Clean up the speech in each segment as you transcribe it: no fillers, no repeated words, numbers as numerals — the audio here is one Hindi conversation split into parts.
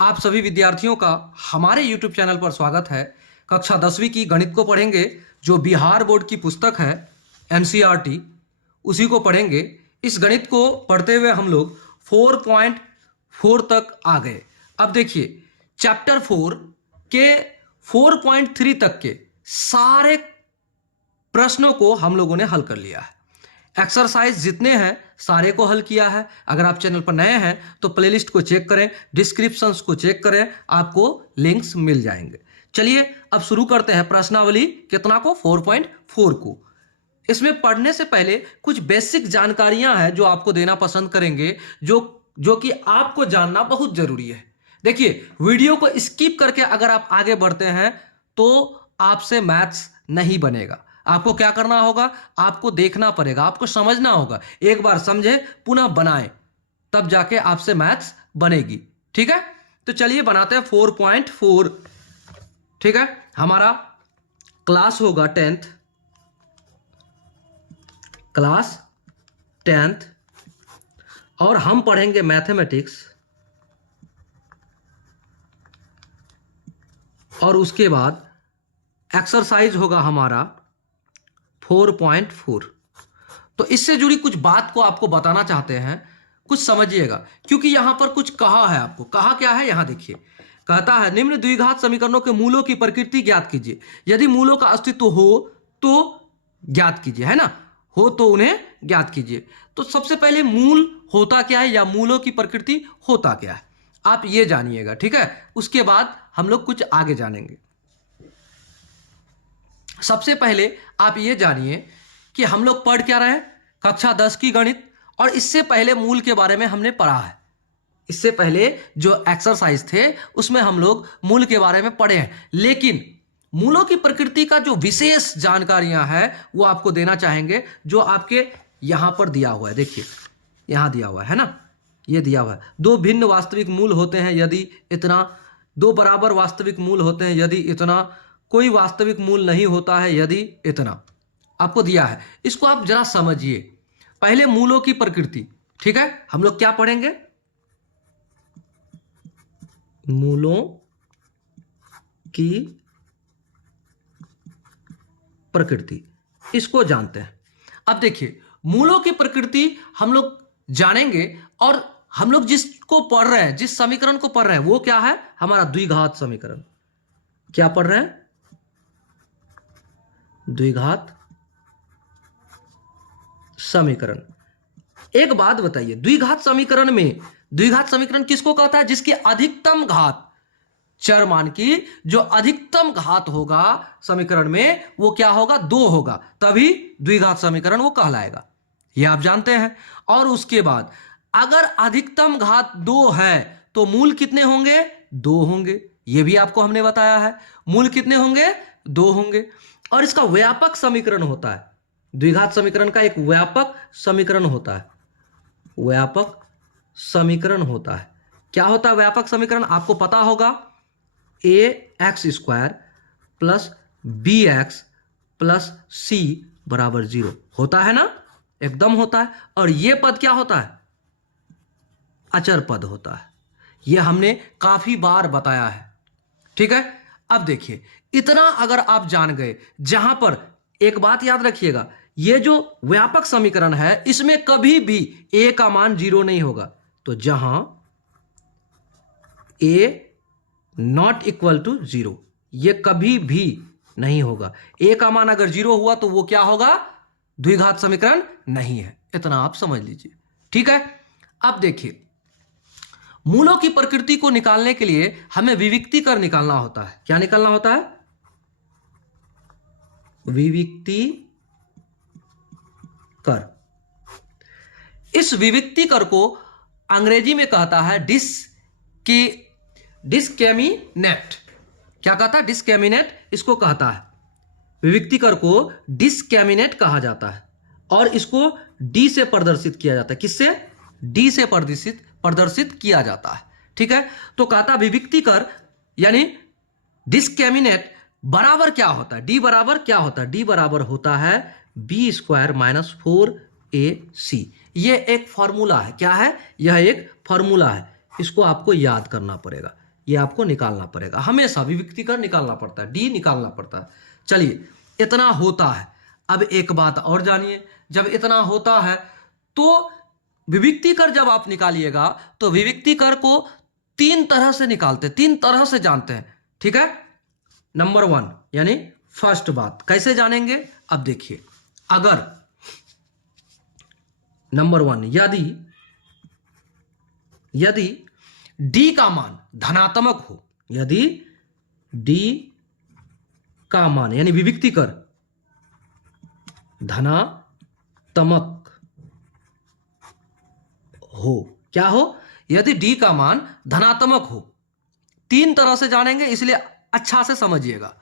आप सभी विद्यार्थियों का हमारे YouTube चैनल पर स्वागत है। कक्षा 10वीं की गणित को पढ़ेंगे। जो बिहार बोर्ड की पुस्तक है NCERT, उसी को पढ़ेंगे। इस गणित को पढ़ते हुए हम लोग 4.4 तक आ गए। अब देखिए चैप्टर 4 के 4.3 तक के सारे प्रश्नों को हम लोगों ने हल कर लिया है। एक्सरसाइज जितने हैं सारे को हल किया है। अगर आप चैनल पर नए हैं तो प्लेलिस्ट को चेक करें, डिस्क्रिप्शंस को चेक करें, आपको लिंक्स मिल जाएंगे। चलिए अब शुरू करते हैं प्रश्नावली कितना को, 4.4 को। इसमें पढ़ने से पहले कुछ बेसिक जानकारियां हैं जो आपको देना पसंद करेंगे, जो कि आपको जानना बहुत जरूरी है। देखिए वीडियो को स्किप करके अगर आप आगे बढ़ते हैं तो आपसे मैथ्स नहीं बनेगा। आपको क्या करना होगा, आपको देखना पड़ेगा, आपको समझना होगा। एक बार समझे पुनः बनाएं, तब जाके आपसे मैथ्स बनेगी। ठीक है, तो चलिए बनाते हैं 4.4। ठीक है, हमारा क्लास होगा 10th, क्लास 10th, और हम पढ़ेंगे मैथमेटिक्स। और उसके बाद एक्सरसाइज होगा हमारा 4.4। तो इससे जुड़ी कुछ बात को आपको बताना चाहते हैं, कुछ समझिएगा, क्योंकि यहां पर कुछ कहा है। आपको कहा क्या है, यहां देखिए। कहता है निम्न द्विघात समीकरणों के मूलों की प्रकृति ज्ञात कीजिए। यदि मूलों का अस्तित्व हो तो ज्ञात कीजिए, है ना, हो तो उन्हें ज्ञात कीजिए। तो सबसे पहले मूल होता क्या है या मूलों की प्रकृति होता क्या है, आप ये जानिएगा। ठीक है, उसके बाद हम लोग कुछ आगे जानेंगे। सबसे पहले आप ये जानिए कि हम लोग पढ़ क्या रहे हैं, कक्षा 10 की गणित। और इससे पहले मूल के बारे में हमने पढ़ा है। इससे पहले जो एक्सरसाइज थे उसमें हम लोग मूल के बारे में पढ़े हैं, लेकिन मूलों की प्रकृति का जो विशेष जानकारियां हैं वो आपको देना चाहेंगे, जो आपके यहां पर दिया हुआ है। देखिए यहां दिया हुआ है ना, ये दिया हुआ है। दो भिन्न वास्तविक मूल होते हैं यदि इतना, दो बराबर वास्तविक मूल होते हैं यदि इतना, कोई वास्तविक मूल नहीं होता है यदि इतना, आपको दिया है। इसको आप जरा समझिए। पहले मूलों की प्रकृति। ठीक है, हम लोग क्या पढ़ेंगे, मूलों की प्रकृति, इसको जानते हैं। अब देखिए मूलों की प्रकृति हम लोग जानेंगे, और हम लोग जिसको पढ़ रहे हैं, जिस समीकरण को पढ़ रहे हैं वो क्या है, हमारा द्विघात समीकरण। क्या पढ़ रहे हैं, द्विघात समीकरण। एक बात बताइए, द्विघात समीकरण में, द्विघात समीकरण किसको कहता है, जिसकी अधिकतम घात, चर मान की जो अधिकतम घात होगा समीकरण में वो क्या होगा, 2 होगा, तभी द्विघात समीकरण वो कहलाएगा। ये आप जानते हैं। और उसके बाद अगर अधिकतम घात 2 है तो मूल कितने होंगे, 2 होंगे। ये भी आपको हमने बताया है, मूल कितने होंगे, 2 होंगे। और इसका व्यापक समीकरण होता है, द्विघात समीकरण का एक व्यापक समीकरण होता है, व्यापक समीकरण होता है। क्या होता है व्यापक समीकरण, आपको पता होगा, ax² plus bx plus c बराबर 0 होता है ना, एकदम होता है। और ये पद क्या होता है, अचर पद होता है। ये हमने काफी बार बताया है। ठीक है, अब देखिए इतना अगर आप जान गए, जहां पर एक बात याद रखिएगा, ये जो व्यापक समीकरण है इसमें कभी भी a का मान 0 नहीं होगा। तो जहां a नॉट इक्वल टू 0, ये कभी भी नहीं होगा। a का मान अगर 0 हुआ तो वो क्या होगा, द्विघात समीकरण नहीं है। इतना आप समझ लीजिए। ठीक है, अब देखिए मूलों की प्रकृति को निकालने के लिए हमें विविक्ति कर निकालना होता है। क्या निकालना होता है, विविक्ति कर। इस विविक्ति कर को अंग्रेजी में कहता है डिस्क्रिमिनेट। क्या कहता है, डिस्क्रिमिनेट इसको कहता है। विविक्ति कर को डिस्क्रिमिनेट कहा जाता है, और इसको डी से प्रदर्शित किया जाता है। किससे, डी से प्रदर्शित किया जाता है। ठीक है, तो कहता विविक्ति कर यानी डिस्क्रिमिनेट बराबर क्या होता है, डी बराबर क्या होता है, डी बराबर होता है b² - 4ac। ये एक फॉर्मूला है। क्या है, यह एक फॉर्मूला है, इसको आपको याद करना पड़ेगा। ये आपको निकालना पड़ेगा, हमेशा विविक्तिकर निकालना पड़ता है, डी निकालना पड़ता है। चलिए, इतना होता है। अब एक बात और जानिए, जब इतना होता है तो विविक्तिकर जब आप निकालिएगा तो विविक्तिकर को 3 तरह से निकालते, 3 तरह से जानते हैं, ठीक है। नंबर 1 यानी फर्स्ट बात कैसे जानेंगे, अब देखिए, अगर नंबर 1 यदि डी का मान धनात्मक हो, यदि डी का मान यानी विविक्तिकर धनात्मक हो, क्या हो, यदि डी का मान धनात्मक हो, 3 तरह से जानेंगे इसलिए अच्छा से समझिएगा।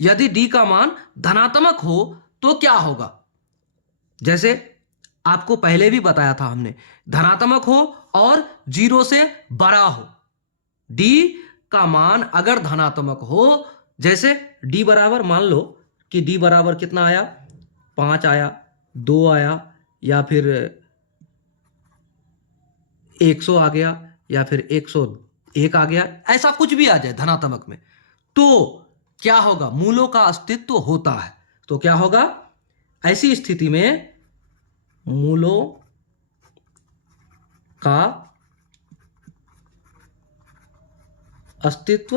यदि डी का मान धनात्मक हो तो क्या होगा, जैसे आपको पहले भी बताया था हमने, धनात्मक हो और 0 से बड़ा हो। डी का मान अगर धनात्मक हो, जैसे डी बराबर, मान लो कि डी बराबर कितना आया, 5 आया, 2 आया, या फिर 100 आ गया, या फिर 101 आ गया, ऐसा कुछ भी आ जाए धनात्मक में, तो क्या होगा, मूलों का अस्तित्व होता है। तो क्या होगा, ऐसी स्थिति में मूलों का अस्तित्व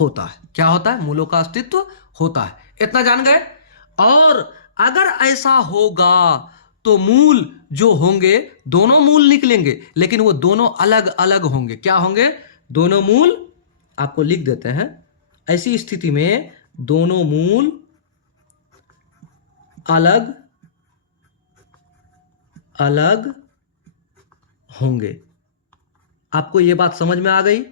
होता है। क्या होता है, मूलों का अस्तित्व होता है। इतना जान गए। और अगर ऐसा होगा तो मूल जो होंगे, दोनों मूल निकलेंगे, लेकिन वो दोनों अलग अलग होंगे। क्या होंगे, दोनों मूल, आपको लिख देते हैं, ऐसी स्थिति में दोनों मूल अलग अलग होंगे। आपको ये बात समझ में आ गई,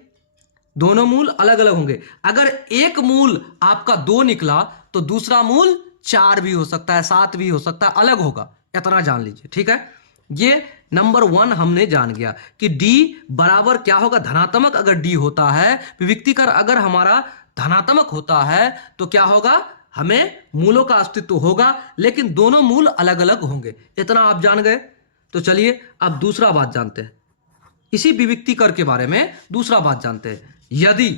दोनों मूल अलग अलग होंगे। अगर एक मूल आपका 2 निकला तो दूसरा मूल 4 भी हो सकता है, 7 भी हो सकता है, अलग होगा। इतना जान लीजिए, ठीक है। ये नंबर 1 हमने जान गया कि D बराबर क्या होगा, धनात्मक अगर D होता है, विविक्तिकर अगर हमारा धनात्मक होता है तो क्या होगा, हमें मूलों का अस्तित्व होगा, लेकिन दोनों मूल अलग अलग होंगे। इतना आप जान गए। तो चलिए अब दूसरा बात जानते हैं, इसी विविक्तिकर के बारे में दूसरा बात जानते हैं। यदि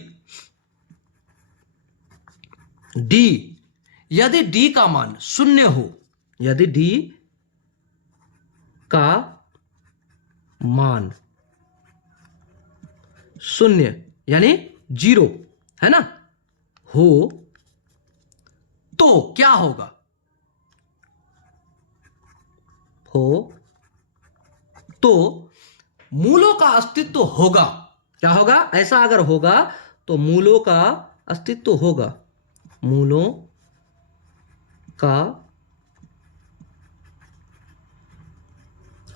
D का मान 0 हो, यदि D का मान 0 यानी 0 है ना, हो तो क्या होगा, तो मूलों का अस्तित्व होगा। क्या होगा, ऐसा अगर होगा तो मूलों का अस्तित्व होगा, मूलों का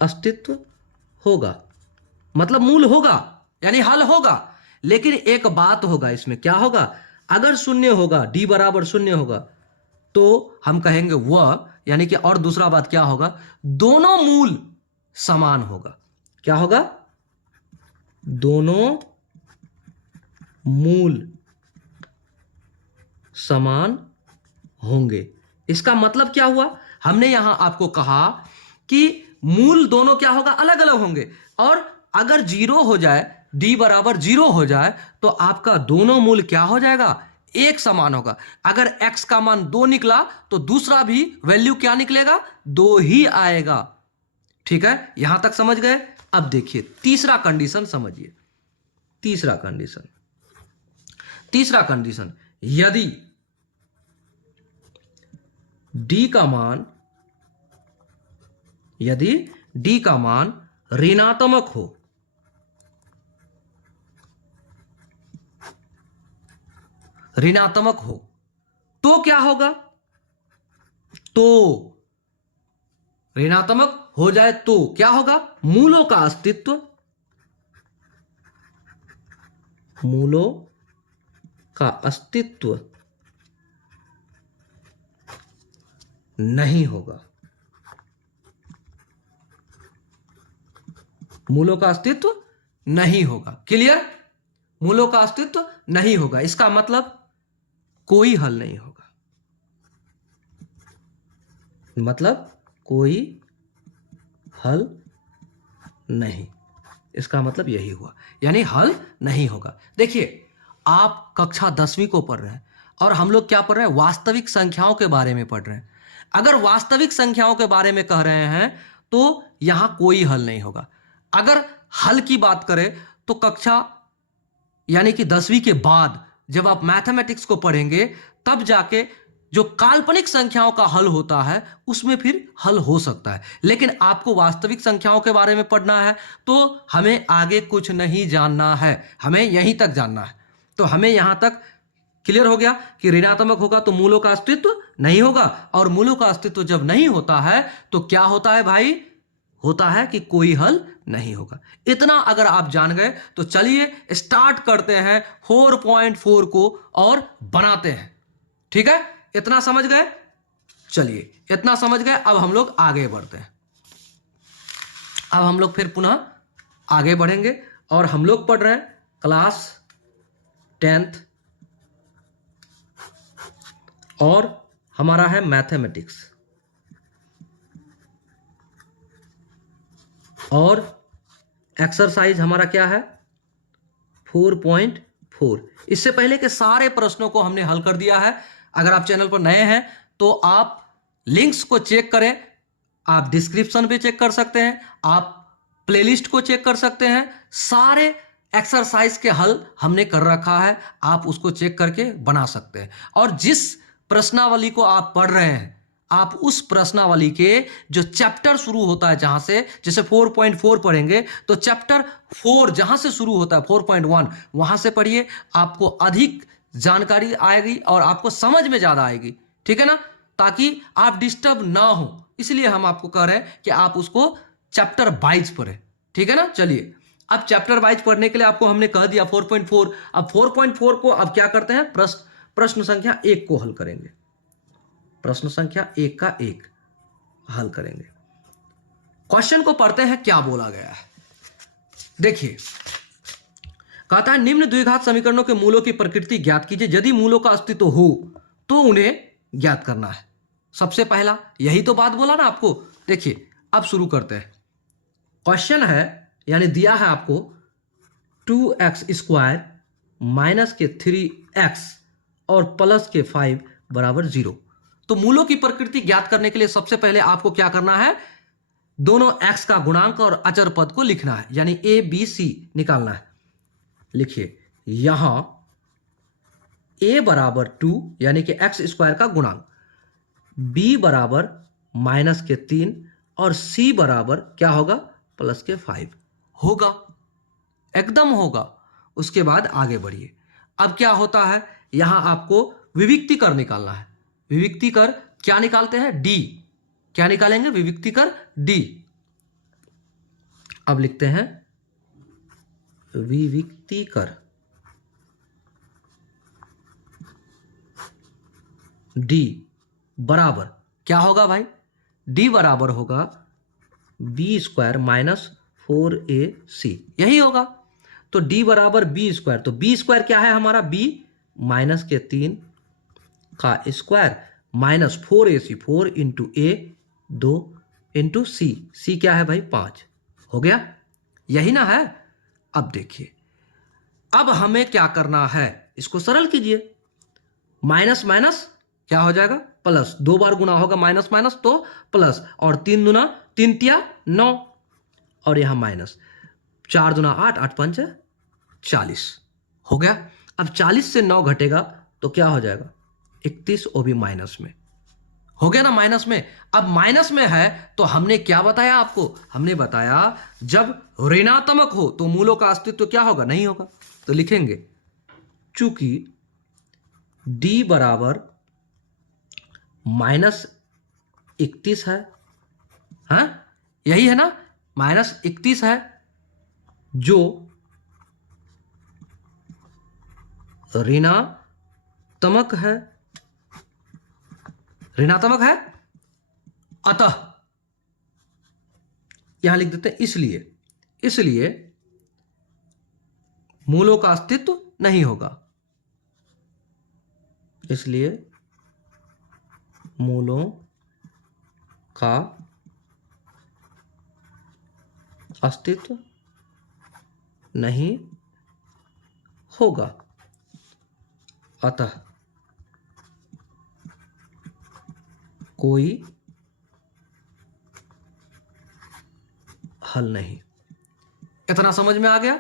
अस्तित्व होगा, मतलब मूल होगा यानी हल होगा। लेकिन एक बात होगा इसमें, क्या होगा, अगर 0 होगा, D बराबर 0 होगा, तो हम कहेंगे वह, यानी कि, और दूसरा बात क्या होगा, दोनों मूल समान होगा। क्या होगा, दोनों मूल समान होंगे। इसका मतलब क्या हुआ, हमने यहां आपको कहा कि मूल दोनों क्या होगा, अलग अलग होंगे। और अगर 0 हो जाए, D बराबर 0 हो जाए, तो आपका दोनों मूल क्या हो जाएगा, एक समान होगा। अगर x का मान 2 निकला तो दूसरा भी वैल्यू क्या निकलेगा, 2 ही आएगा। ठीक है, यहां तक समझ गए। अब देखिए तीसरा कंडीशन समझिए। तीसरा कंडीशन, यदि D का मान ऋणात्मक हो, तो क्या होगा, तो ऋणात्मक हो जाए तो क्या होगा, मूलों का अस्तित्व नहीं होगा। मूलों का अस्तित्व नहीं होगा। क्लियर, मूलों का अस्तित्व नहीं होगा, इसका मतलब कोई हल नहीं होगा, मतलब कोई हल नहीं। इसका मतलब यही हुआ, यानी हल नहीं होगा। देखिए, आप कक्षा 10वीं को पढ़ रहे हैं और हम लोग क्या पढ़ रहे हैं, वास्तविक संख्याओं के बारे में पढ़ रहे हैं। अगर वास्तविक संख्याओं के बारे में कह रहे हैं तो यहां कोई हल नहीं होगा। अगर हल की बात करें तो कक्षा यानी कि 10वीं के बाद जब आप मैथमेटिक्स को पढ़ेंगे तब जाके जो काल्पनिक संख्याओं का हल होता है उसमें फिर हल हो सकता है। लेकिन आपको वास्तविक संख्याओं के बारे में पढ़ना है तो हमें आगे कुछ नहीं जानना है, हमें यहीं तक जानना है। तो हमें यहां तक क्लियर हो गया कि ऋणात्मक होगा तो मूलों का अस्तित्व नहीं होगा, और मूलों का अस्तित्व जब नहीं होता है तो क्या होता है भाई, होता है कि कोई हल नहीं होगा। इतना अगर आप जान गए तो चलिए स्टार्ट करते हैं 4.4 को और बनाते हैं। ठीक है, इतना समझ गए? चलिए इतना समझ गए, अब हम लोग आगे बढ़ते हैं। अब हम लोग फिर पुनः आगे बढ़ेंगे और हम लोग पढ़ रहे हैं क्लास 10th और हमारा है मैथमेटिक्स, और एक्सरसाइज हमारा क्या है 4.4। इससे पहले के सारे प्रश्नों को हमने हल कर दिया है। अगर आप चैनल पर नए हैं तो आप लिंक्स को चेक करें, आप डिस्क्रिप्शन पे चेक कर सकते हैं, आप प्लेलिस्ट को चेक कर सकते हैं। सारे एक्सरसाइज के हल हमने कर रखा है, आप उसको चेक करके बना सकते हैं। और जिस प्रश्नावली को आप पढ़ रहे हैं, आप उस प्रश्नावली के जो चैप्टर शुरू होता है, जहां से जैसे 4.4 पढ़ेंगे तो चैप्टर 4 जहां से शुरू होता है 4.1 वहां से पढ़िए, आपको अधिक जानकारी आएगी और आपको समझ में ज्यादा आएगी। ठीक है ना, ताकि आप डिस्टर्ब ना हो, इसलिए हम आपको कह रहे हैं कि आप उसको चैप्टर वाइज पढ़ें। ठीक है ना, चलिए अब चैप्टर वाइज पढ़ने के लिए आपको हमने कह दिया 4.4। अब 4.4 को अब क्या करते हैं, प्रश्न संख्या 1 को हल करेंगे। प्रश्न संख्या 1 का 1 हल करेंगे। क्वेश्चन को पढ़ते हैं, क्या बोला गया है। देखिए, कहता है निम्न द्विघात समीकरणों के मूलों की प्रकृति ज्ञात कीजिए, यदि मूलों का अस्तित्व हो तो उन्हें ज्ञात करना है। सबसे पहला यही तो बात बोला ना आपको। देखिए अब शुरू करते हैं। क्वेश्चन है यानी दिया है आपको 2x² माइनस के 3x और प्लस के 5 बराबर 0। तो मूलों की प्रकृति ज्ञात करने के लिए सबसे पहले आपको क्या करना है, दोनों x का गुणांक और अचर पद को लिखना है, यानी a b c निकालना है। लिखिए यहां a बराबर 2 यानी कि x² का गुणांक, b बराबर माइनस के 3 और c बराबर क्या होगा, प्लस के 5 होगा, एकदम होगा। उसके बाद आगे बढ़िए। अब क्या होता है, यहां आपको विविक्तिकर निकालना है। विविक्तिकर क्या निकालते हैं, डी। क्या निकालेंगे, विविक्तिकर डी। अब लिखते हैं विविक्तिकर डी बराबर क्या होगा भाई, डी बराबर होगा b² माइनस 4ac, यही होगा। तो d बराबर b², तो b² क्या है हमारा, b माइनस के 3 का square minus 4ac, 4 into a 2 into c क्या है भाई 5, हो गया, यही ना है। अब देखिए, अब हमें क्या करना है, इसको सरल कीजिए। माइनस माइनस क्या हो जाएगा, प्लस, 2 बार गुना होगा माइनस माइनस तो प्लस, और 3 दूना 3 तिया 9, और यहां माइनस, 4 दूना 8, 8 5 40, हो गया। अब 40 से 9 घटेगा तो क्या हो जाएगा 31, वो भी माइनस में, हो गया ना, माइनस में। अब माइनस में है तो हमने क्या बताया आपको, हमने बताया जब ऋणात्मक हो तो मूलों का अस्तित्व क्या होगा, नहीं होगा। तो लिखेंगे चूंकि d बराबर माइनस 31 है, हाँ यही है ना, माइनस 31 है, जो ऋणात्मक है, ऋणात्मक है, अतः यहां लिख देते हैं इसलिए मूलों का अस्तित्व नहीं होगा, इसलिए मूलों का अस्तित्व नहीं होगा, अतः कोई हल नहीं। इतना समझ में आ गया?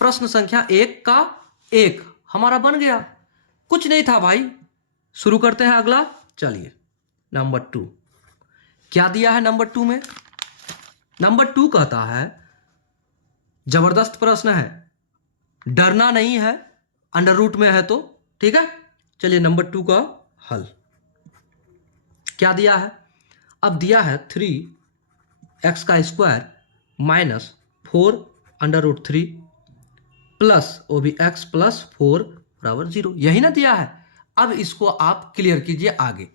प्रश्न संख्या 1 का 1 हमारा बन गया, कुछ नहीं था भाई। शुरू करते हैं अगला। चलिए नंबर 2 क्या दिया है? नंबर 2 में नंबर 2 कहता है, जबरदस्त प्रश्न है, डरना नहीं है, अंडर रूट में है तो ठीक है। चलिए नंबर 2 का हल क्या दिया है? अब दिया है 3x का square minus 4 under root 3 plus वो भी x प्लस 4 बराबर 0, यही ना दिया है। अब इसको आप क्लियर कीजिए आगे।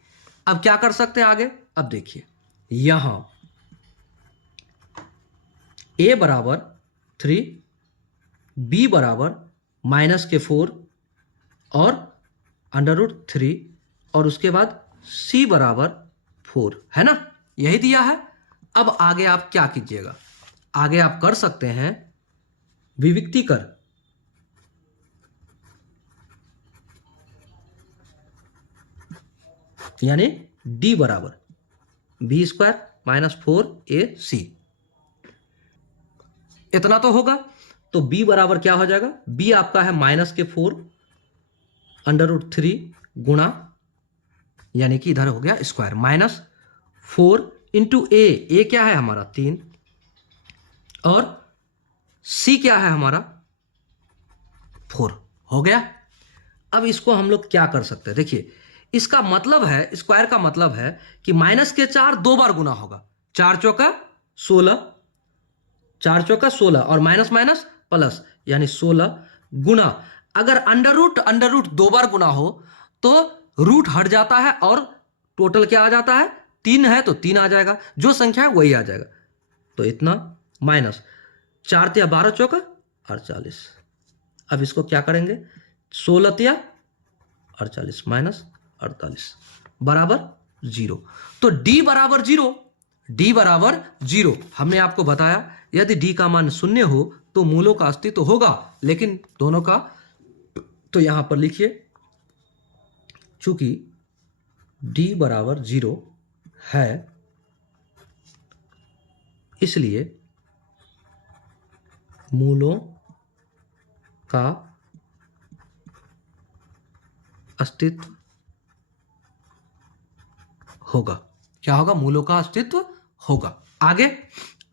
अब क्या कर सकते हैं आगे? अब देखिए यहां a बराबर 3, b बराबर माइनस के 4 और अंडर रूट 3 और उसके बाद c बराबर 4 है ना, यही दिया है। अब आगे आप क्या कीजिएगा? आगे आप कर सकते हैं विविक्ति कर, यानी d बराबर बी स्क्वायर माइनस 4ac, इतना तो होगा। तो b बराबर क्या हो जाएगा? b आपका है माइनस के 4 अंडर रूट 3 गुणा, यानी कि इधर हो गया स्क्वायर माइनस 4 इंटू ए क्या है हमारा 3 और c क्या है हमारा 4, हो गया। अब इसको हम लोग क्या कर सकते हैं? देखिए इसका मतलब है, स्क्वायर का मतलब है कि माइनस के 4 दो बार गुना होगा, 4 चौका 16, 4 चौका 16 और माइनस माइनस प्लस, यानी 16 गुना। अगर अंडर रूट दो बार गुना हो तो रूट हट जाता है और टोटल क्या आ जाता है? 3 है तो 3 आ जाएगा, जो संख्या है वही आ जाएगा। तो इतना माइनस 4 तिया 12 चौका 48। अब इसको क्या करेंगे? 16 तिया 48 माइनस 48 बराबर 0। तो d बराबर 0, d बराबर 0 हमने आपको बताया, यदि d का मान 0 हो तो मूलों का अस्तित्व होगा, लेकिन दोनों का तो यहां पर लिखिए, चूंकि d बराबर 0 है इसलिए मूलों का अस्तित्व होगा। क्या होगा? मूलों का अस्तित्व होगा। आगे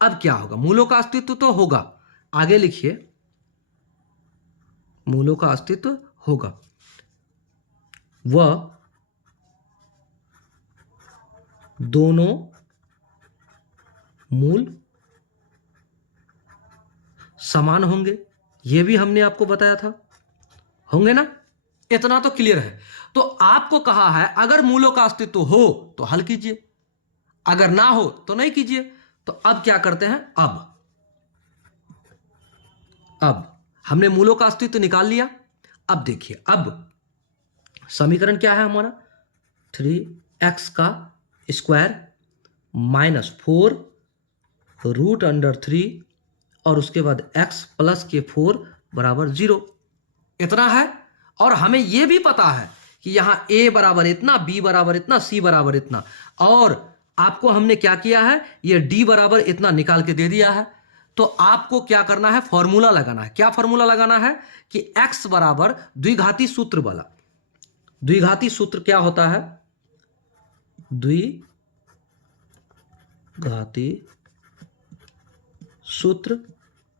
अब क्या होगा? मूलों का अस्तित्व तो होगा, आगे लिखिए मूलों का अस्तित्व होगा, वह दोनों मूल समान होंगे, यह भी हमने आपको बताया था, होंगे ना? इतना तो क्लियर है। तो आपको कहा है अगर मूलों का अस्तित्व हो तो हल कीजिए, अगर ना हो तो नहीं कीजिए। तो अब क्या करते हैं? अब हमने मूलों का अस्तित्व निकाल लिया। अब देखिए, अब समीकरण क्या है हमारा? 3x का स्क्वायर माइनस 4 रूट अंडर 3 और उसके बाद x प्लस के 4 बराबर 0, इतना है। और हमें यह भी पता है कि यहां a बराबर इतना, b बराबर इतना, c बराबर इतना, और आपको हमने क्या किया है? ये d बराबर इतना निकाल के दे दिया है। तो आपको क्या करना है? फॉर्मूला लगाना है। क्या फॉर्मूला लगाना है? कि x बराबर द्विघाती सूत्र वाला, द्विघाती सूत्र क्या होता है? द्विघाती सूत्र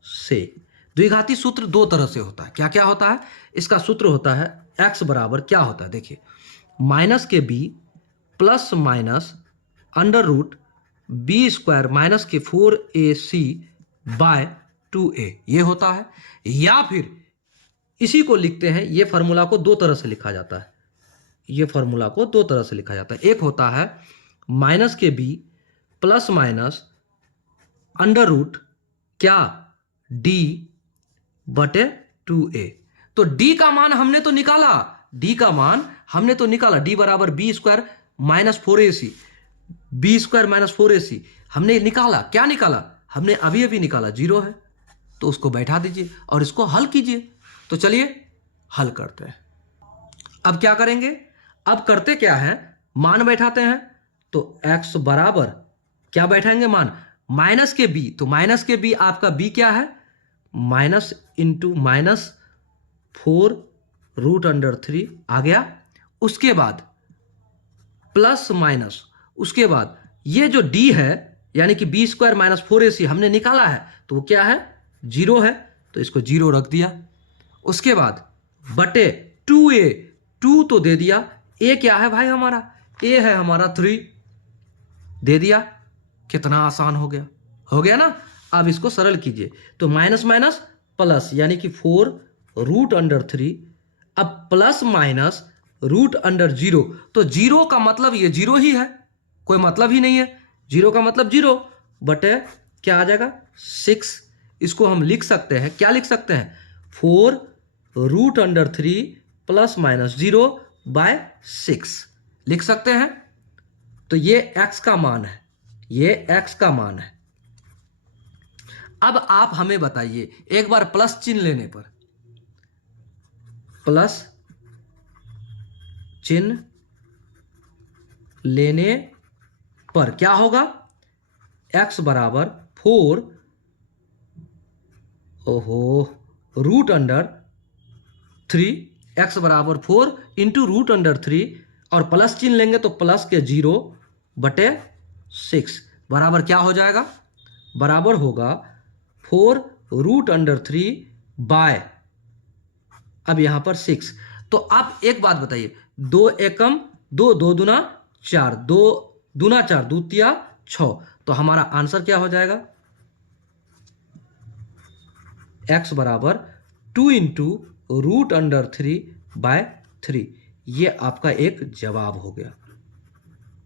से, द्विघाती सूत्र दो तरह से होता है। क्या क्या होता है? इसका सूत्र होता है x बराबर क्या होता है? देखिए माइनस के b plus minus under root B square minus के 4ac बाय 2a, ये होता है। या फिर इसी को लिखते हैं, ये फॉर्मूला को दो तरह से लिखा जाता है, ये फॉर्मूला को दो तरह से लिखा जाता है। एक होता है माइनस के b plus minus under root क्या d बटे 2a। तो d का मान हमने तो निकाला, d का मान हमने तो निकाला, d बराबर B square minus 4ac, B square minus 4ac हमने निकाला। क्या निकाला? हमने अभी अभी निकाला, 0 है। तो उसको बैठा दीजिए और इसको हल कीजिए। तो चलिए हल करते हैं। अब क्या करेंगे, अब करते क्या है, मान बैठाते हैं। तो x बराबर क्या बैठाएंगे, मान माइनस के b। तो माइनस के b आपका b क्या है, माइनस इंटू माइनस 4√√3 आ गया। उसके बाद प्लस माइनस, उसके बाद ये जो d है यानी कि b² माइनस 4ac हमने निकाला है, तो वो क्या है, 0 है, तो इसको 0 रख दिया। उसके बाद बटे 2a, 2 तो दे दिया, a क्या है भाई हमारा, a है हमारा 3, दे दिया। कितना आसान हो गया ना। अब इसको सरल कीजिए, तो माइनस माइनस प्लस यानी कि 4√√3, अब प्लस माइनस √0। तो 0 का मतलब ये 0 ही है, कोई मतलब ही नहीं है, 0 का मतलब 0 बटे क्या आ जाएगा 6। इसको हम लिख सकते हैं, क्या लिख सकते हैं, 4√3 प्लस माइनस 0/6 लिख सकते हैं। तो ये x का मान है, ये x का मान है। अब आप हमें बताइए, एक बार प्लस चिन्ह लेने पर, प्लस चिन्ह लेने पर क्या होगा, x बराबर 4 √3, x बराबर 4 इंटू √3 और प्लस चिन्ह लेंगे तो प्लस के 0/6 बराबर क्या हो जाएगा, बराबर होगा 4√3 बाय, अब यहां पर 6। तो आप एक बात बताइए, 2 एकम 2, 2 दूना 4, 2 दूना 4, 2 तिया 6, तो हमारा आंसर क्या हो जाएगा, x बराबर 2 इंटू √3/3। ये आपका एक जवाब हो गया।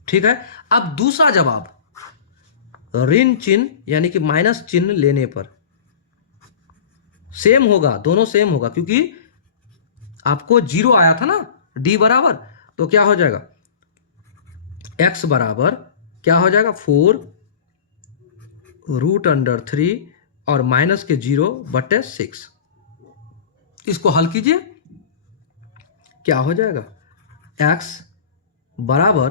ठीक है, अब दूसरा जवाब, ऋण चिन्ह यानी कि माइनस चिन्ह लेने पर सेम होगा, दोनों सेम होगा, क्योंकि आपको 0 आया था ना, d बराबर, तो क्या हो जाएगा, x बराबर क्या हो जाएगा 4√3 और माइनस के 0/6। इसको हल कीजिए, क्या हो जाएगा, x बराबर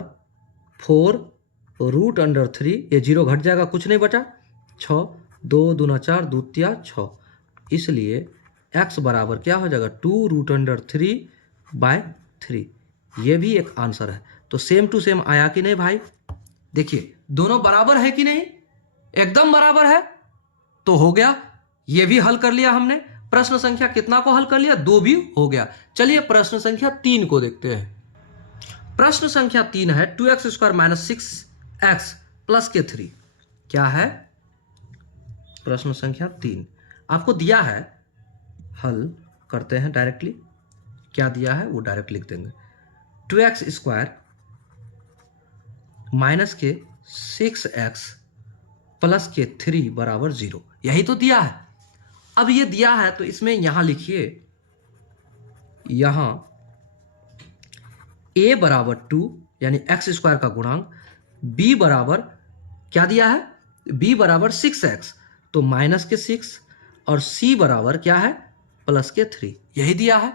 4√3, ये 0 घट जाएगा, कुछ नहीं बचा, 6, 2 दूना 4, 2 तिया 6, इसलिए x बराबर क्या हो जाएगा 2√3/3। ये भी एक आंसर है। तो सेम टू सेम आया कि नहीं भाई, देखिए दोनों बराबर है कि नहीं, एकदम बराबर है, तो हो गया, ये भी हल कर लिया हमने। प्रश्न संख्या कितना को हल कर लिया, 2 भी हो गया। चलिए प्रश्न संख्या 3 को देखते हैं। प्रश्न संख्या 3 है 2x² माइनस 6x प्लस के 3। क्या है, प्रश्न संख्या 3 आपको दिया है, हल करते हैं डायरेक्टली। क्या दिया है वो डायरेक्ट लिख देंगे, 2x² माइनस के 6x प्लस के 3 बराबर 0, यही तो दिया है। अब ये दिया है तो इसमें यहां लिखिए, यहां a बराबर 2 यानी x² का गुणांक, b बराबर क्या दिया है, b बराबर 6x तो माइनस के 6 और c बराबर क्या है प्लस के 3, यही दिया है।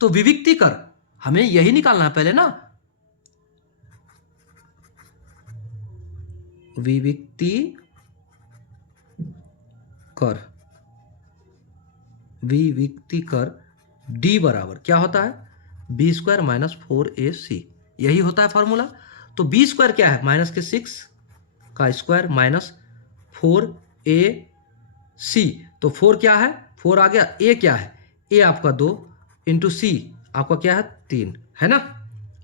तो विविक्ति कर हमें यही निकालना है पहले ना, विविक्ति कर d बराबर क्या होता है, b² माइनस 4ac, यही होता है फॉर्मूला। तो b² क्या है, माइनस के 6 का स्क्वायर माइनस 4ac, तो 4 क्या है, 4 आ गया, a क्या है, a आपका 2 इंटू c आपका क्या है 3, है ना।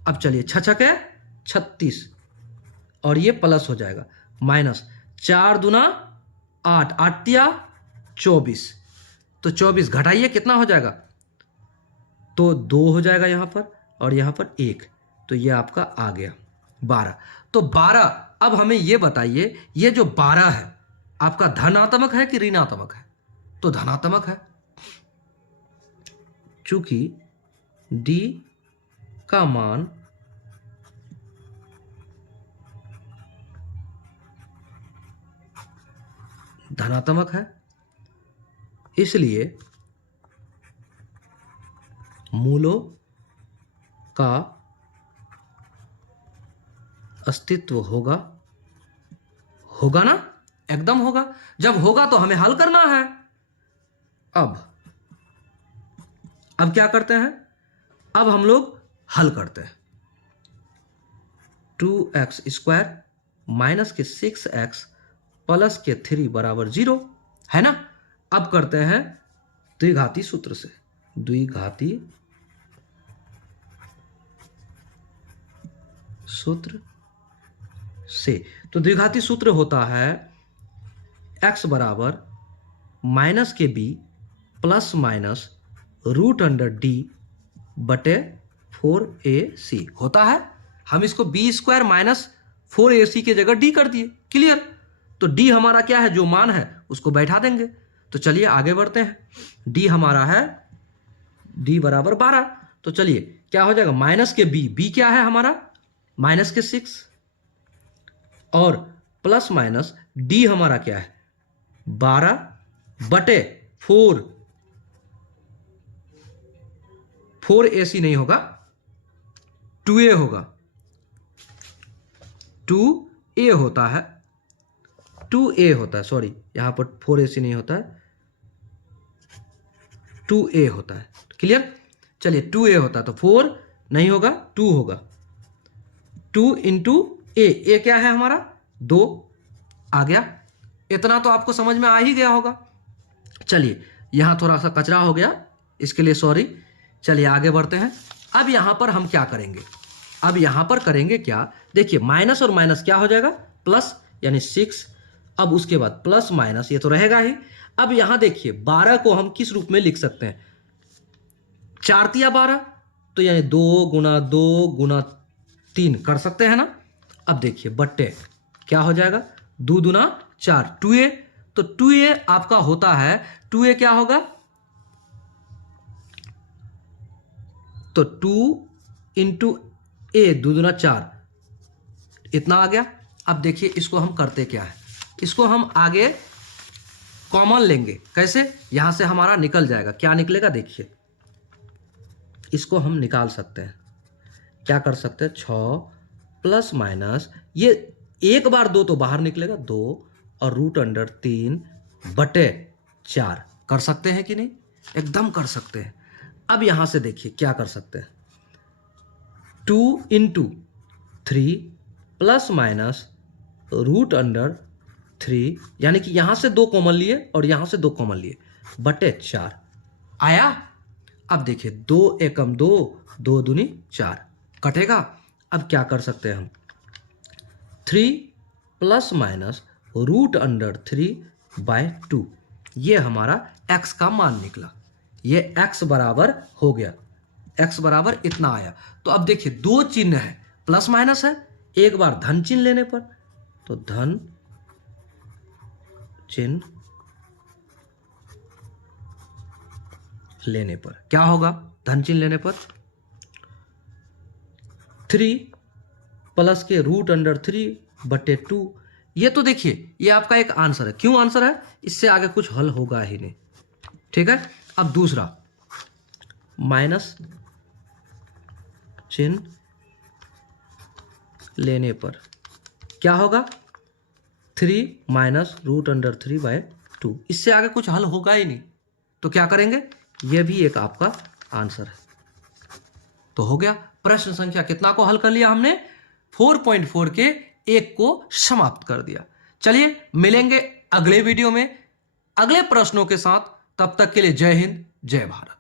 अब चलिए 6 है 36 और ये प्लस हो जाएगा, माइनस 4 दूना 8, 8 तिया 24, तो 24 घटाइए कितना हो जाएगा, तो 2 हो जाएगा यहां पर और यहां पर 1, तो ये आपका आ गया 12। तो 12, अब हमें ये बताइए, ये जो 12 है आपका धनात्मक है कि ऋणात्मक है, तो धनात्मक है, चूंकि d का मान धनात्मक है इसलिए मूलों का अस्तित्व होगा ना, एकदम होगा। जब होगा तो हमें हल करना है। अब क्या करते हैं, अब हम लोग हल करते हैं। 2x² माइनस के 6x प्लस के 3 बराबर 0 है ना। अब करते हैं द्विघाती सूत्र से, द्विघाती सूत्र से। तो द्विघाती सूत्र होता है x बराबर माइनस के b प्लस माइनस √d बटे 4ac होता है। हम इसको b² माइनस 4ac के जगह d कर दिए। क्लियर। तो d हमारा क्या है, जो मान है उसको बैठा देंगे। तो चलिए आगे बढ़ते हैं। d हमारा है d बराबर 12। तो चलिए क्या हो जाएगा, माइनस के b क्या है हमारा, माइनस के 6 और प्लस माइनस d हमारा क्या है 12 बटे 4ac नहीं होगा, 2a होगा, 2a होता है, 2a होता है, सॉरी यहां पर 4ac नहीं होता है, 2a होता है। क्लियर। चलिए 2a होता है तो 4 नहीं होगा, 2 होगा, 2 इंटू a क्या है हमारा 2 आ गया। इतना तो आपको समझ में आ ही गया होगा। चलिए यहां थोड़ा सा कचरा हो गया, इसके लिए सॉरी। चलिए आगे बढ़ते हैं। अब यहां पर हम क्या करेंगे, अब यहां पर करेंगे क्या, देखिए माइनस और माइनस क्या हो जाएगा प्लस, यानी 6। अब उसके बाद प्लस माइनस ये तो रहेगा ही। अब यहां देखिए 12 को हम किस रूप में लिख सकते हैं, 4 तिया 12, तो यानी 2 गुना 2 गुना 3 कर सकते हैं ना। अब देखिए बट्टे क्या हो जाएगा, 2 दूना 4, 2a। तो 2a आपका होता है, 2a क्या होगा, तो 2 इंटू a 2 दूना 4 इतना आ गया। अब देखिए इसको हम करते क्या है, इसको हम आगे कॉमन लेंगे। कैसे, यहां से हमारा निकल जाएगा, क्या निकलेगा देखिए, इसको हम निकाल सकते हैं। क्या कर सकते हैं, 6 प्लस माइनस ये एक बार 2 तो बाहर निकलेगा 2 और √3 बटे 4 कर सकते हैं कि नहीं, एकदम कर सकते हैं। अब यहां से देखिए क्या कर सकते हैं, 2 इंटू 3 प्लस माइनस √3, यानी कि यहां से 2 कॉमन लिए और यहां से 2 कॉमन लिए बटे 4 आया। अब देखिए 2 एकम 2, 2 दूनी 4 कटेगा। अब क्या कर सकते हैं हम, 3 प्लस माइनस √3/2, ये हमारा x का मान निकला। ये x बराबर हो गया, x बराबर इतना आया। तो अब देखिए 2 चिन्ह है, प्लस माइनस है, एक बार धन चिन्ह लेने पर, तो धन चिन्ह लेने पर क्या होगा, धन चिन्ह लेने पर 3 प्लस के √3/2, ये तो देखिए ये आपका एक आंसर है। क्यों आंसर है, इससे आगे कुछ हल होगा ही नहीं। ठीक है। अब दूसरा, माइनस चिन्ह लेने पर क्या होगा, 3 माइनस √3/2, इससे आगे कुछ हल होगा ही नहीं। तो क्या करेंगे, यह भी एक आपका आंसर है। तो हो गया, प्रश्न संख्या कितना को हल कर लिया हमने, 4.4 के एक को समाप्त कर दिया। चलिए मिलेंगे अगले वीडियो में अगले प्रश्नों के साथ, तब तक के लिए जय हिंद जय भारत।